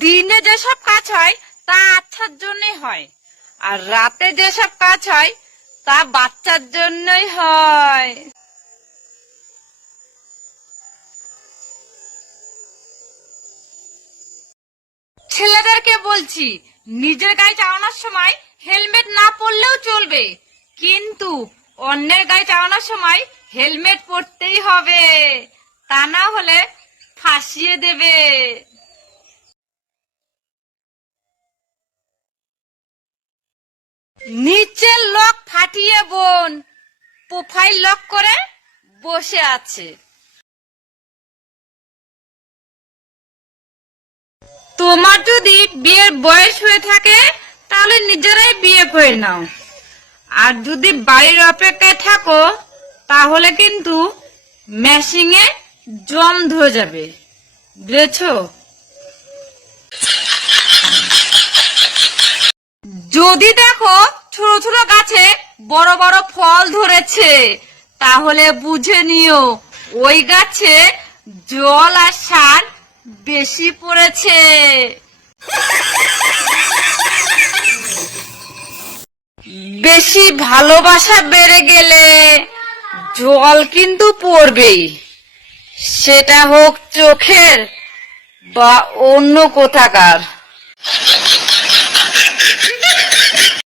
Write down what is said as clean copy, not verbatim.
দিনে যেসব কাজ হয় তা আচ্ছার জন্যই হয়, আর রাতে যেসব কাজ হয় তা বাচ্চার জন্যই হয়। ছেলেদেরকে বলছি, নিজের গায়ে চালানোর সময় হেলমেট না পরলেও চলবে, কিন্তু অন্যের গায়ে চালানোর সময় হেলমেট পরতেই হবে, তা না হলে ফাঁসিয়ে দেবে। নিচের লক ফাটিয়ে বোন প্রোফাইল লক করে বসে আছে। তোমার যদি বিয়ের বয়স হয়ে থাকে তাহলে নিজেরাই বিয়ে করে নাও, আর যদি বাড়ির অপেক্ষায় থাকো তাহলে কিন্তু ম্যাশিংয়ে জম ধরে যাবে, বুঝেছো? যদি দেখো ছোট ছোট গাছে বড় বড় ফল ধরেছে তাহলে বুঝে নিও ওই গাছে জল আর সার বেশি পড়েছে। বেশি ভালোবাসা বেড়ে গেলে জল কিন্তু পড়বেই, সেটা হোক চোখের বা অন্য কোথাকার।